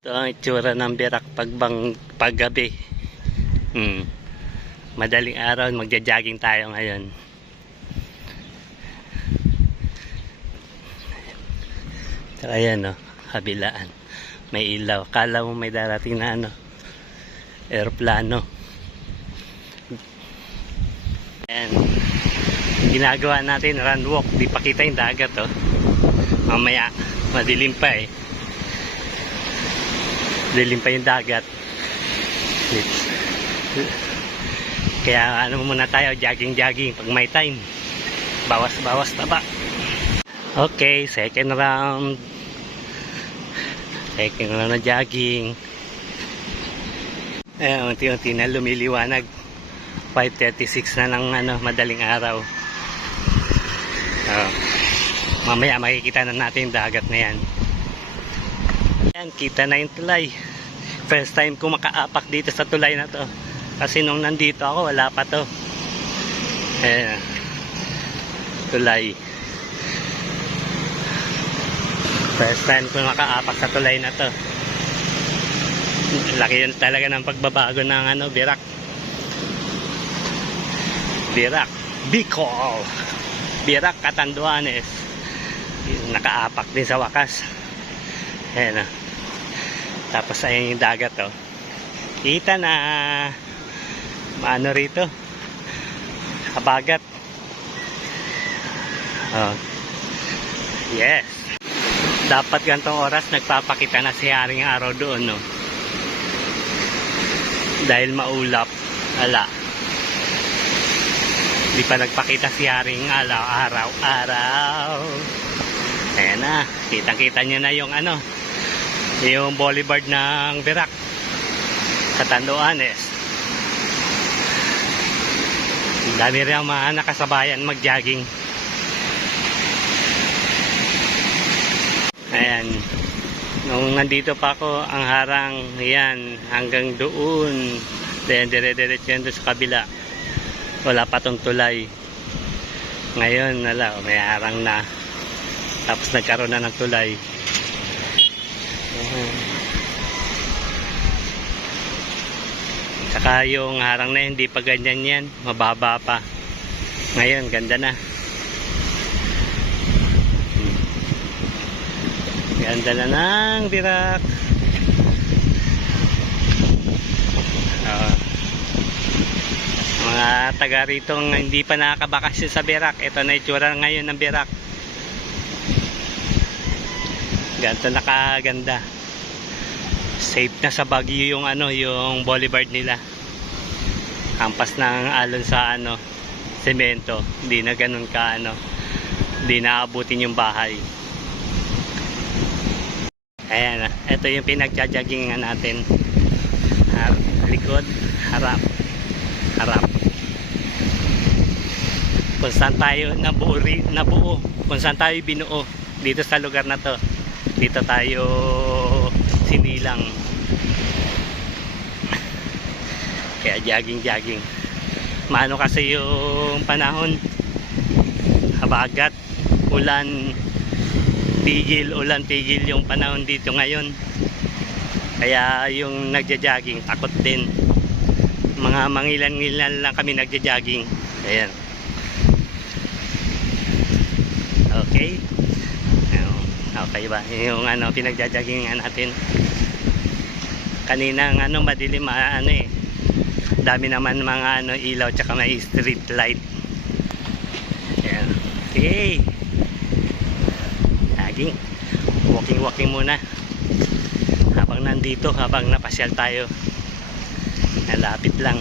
Ito ang itsura ng birak paggabi. Madaling araw, magja-jogging tayo ngayon. Saka yan, no, kabilaan. May ilaw. Kala mo may darating na aeroplano. Ayan. Ginagawa natin run walk. Di pa kita yung dagat, oh. Mamaya, madilim pa eh. Dilim pa yung dagat. Kaya muna tayo, jogging pag may time. Bawas taba. Okay, second round na jogging. Unti-unti na lumiliwanag. 5:36 na ng madaling araw. Mamaya makikita na natin yung dagat na yan. Yan, kita na yung tulay. First time ko makaapak dito sa tulay na to. Kasi nung nandito ako, wala pa to. Tulay. First time ko makaapak sa tulay na to. Laki yun talaga ng pagbabago ng Birak. Bicol. Birak, Catanduanes. Nakaapak din sa wakas. Ayan. Tapos ayun yung dagat, oh. Kita na rito, habagat. Yes, dapat gantong oras nagpapakita na si Haring Araw doon, no? Dahil maulap. Di pa nagpakita si Haring Araw. Ayan na, kitang-kita nyo na yung yung boulevard ng Birak, Catanduanes. Dami rin ang mga nakasabayan mag-jogging. Ayan, nung nandito pa ako, ang harang yan hanggang doon, then dire-diretso yan doon sa kabila. Wala pa tong tulay. Ngayon may harang na, tapos nagkaroon na ng tulay. Saka yung harang na hindi pa ganyan yan, mababa pa. Ngayon ganda na. Ganda na ng Birak. Mga taga rito hindi pa nakakabakasyon sa Birak, ito na itsura ngayon ng Birak. Ganito nakaganda. Safe na sa Baguio yung yung boulevard nila. Hampas ng alon sa semento. Hindi na ganun ka hindi na abutin yung bahay. Ayan, ito yung pinagja-joggingan natin. Likod, harap. Kung saan tayo nabuo, kung saan tayo binuo dito sa lugar na to. Dito tayo sinilang. Kaya jogging. Maano kasi yung panahon, habagat, ulan tigil yung panahon dito ngayon. Kaya yung nagja-jogging takot din. Mga mangilan-ngilan lang kami nagja-jogging. Ayan. Okay. Okay ba? Yung pinagja-joggingan natin. Kaninang madilim, dami naman mga ilaw tsaka may street light. Ayan. Okay. Jogging. Walking muna. Habang nandito, habang napasyal tayo. Nalapit lang.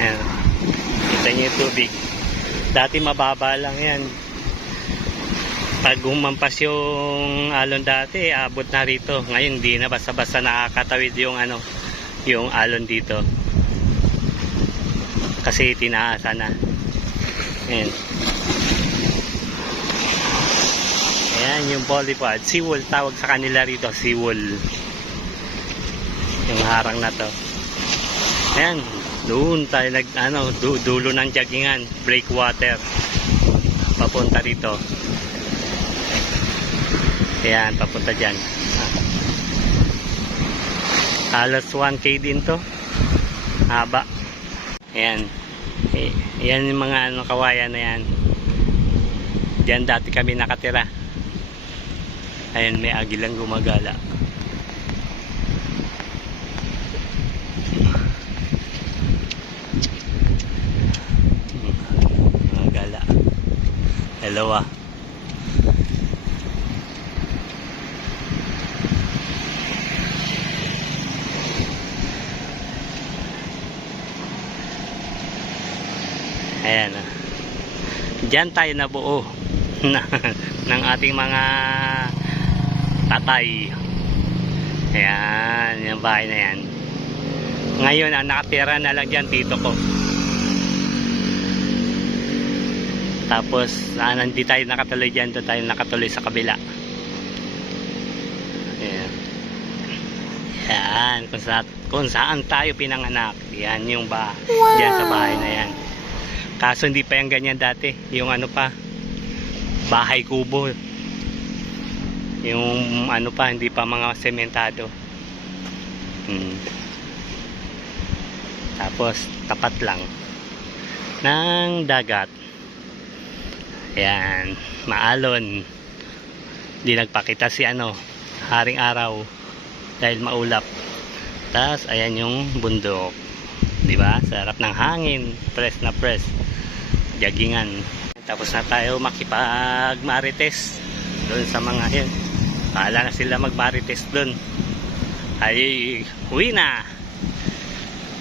Ayan. Kita niyo yung tubig. Dati mababa lang yan. Pag humampas yung alon dati, abot na rito. Ngayon hindi na, basta-basta nakakatawid yung yung alon dito. Kasi tinaasa na. Ayan. Ayan yung boulevard. Seawall tawag sa kanila rito. Seawall. Yung harang na to. Ayan. Doon tayo dulo ng joggingan, breakwater papunta rito. Ayan, papunta dyan. Halos 1K din to. Haba. Ayan. Yan yung mga kawayan na yan. Diyan dati kami nakatira. Ayan, may agilang gumagala. Gumagala. Dalawa. Ayan. Diyan tayo nabuo ng ating mga tatay. Ayan, yung bahay na yan. Ngayon, ang nakatira na lang dyan, tito ko. Tapos, hindi tayo nakatuloy dyan, doon tayo nakatuloy sa kabila. Ayan. Yan, kung saan tayo pinanganak. Yan yung dyan sa bahay na yan. Kaso hindi pa yung ganyan dati. Yung ano pa, bahay kubo. Yung ano pa, hindi pa mga sementado. Tapos, tapat lang ng dagat. Ayan, maalon. Hindi nagpakita si Haring Araw dahil maulap. Tapos, ayan yung bundok. Diba? Sarap ng hangin. Press na press. Jaggingan. Tapos na tayo makipag-marites doon sa mga yan. Paala na sila mag-marites doon. Ay, uwi na.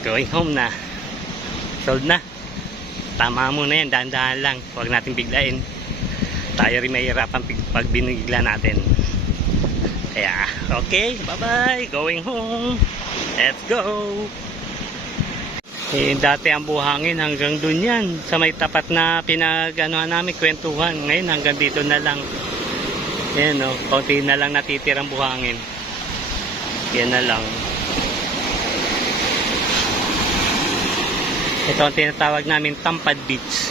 Going home na. Sold na. Tama mo na yan. Dahan-dahan lang. Huwag natin biglain. Tayo rin mahirapan pag binigla natin. Kaya, okay. Bye-bye. Going home. Let's go. Dati ang buhangin hanggang dun yan. Sa may tapat na pinag-anuhan namin, kwentuhan. Ngayon hanggang dito na lang. Yan o. Konti na lang natitirang buhangin. Yan na lang. Ito ang tinatawag namin Tampad Beach.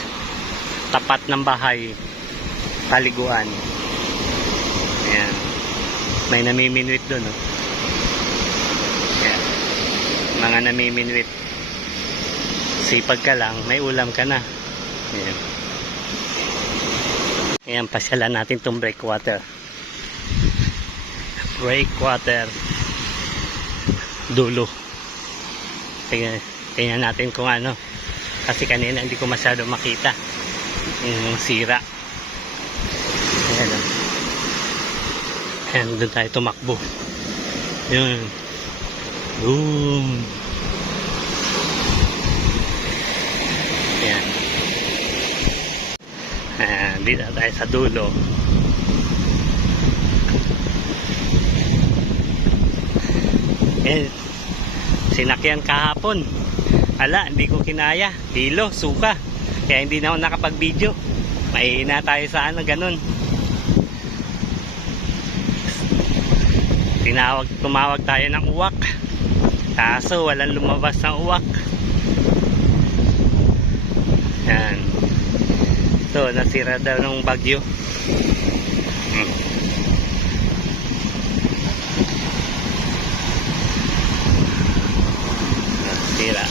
Tapat ng bahay. Paliguan. Ayan. May namiminwit dun o. Ayan. Mga namiminwit. Sipag ka lang, may ulam ka na. Ayan. Ayan, pasyalan natin itong breakwater. Breakwater. Dulo. Tingnan natin kung ano. Kasi kanina hindi ko masyado makita. Yung sira. Ayan. Ayan, doon tayo tumakbo. Yun. Boom. Ayan. Ayan, dito tayo sa dulo. Ayan. Sinakyan kahapon. Ala, hindi ko kinaya. Kilo, suka. Kaya hindi na ako nakapag-video. Mahihina tayo sa ganun. Tumawag tayo ng uwak. Kaso, walang lumabas ng uwak. Yan. So, nasira daw ng bagyo. Nasira.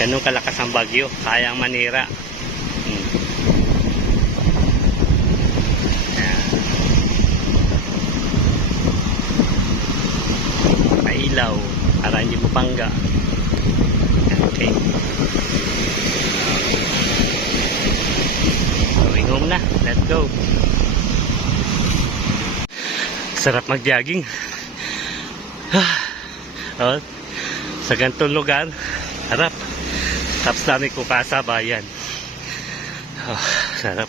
Ganun kalakas ang bagyo. Kayang manira. Yan. Mailaw. Para hindi mapangga. Okay. Going home na. Let's go. Sarap mag-jogging. Oh, sa ganitong lugar, harap. Tapos namin kukasa bayan. Oh, sarap.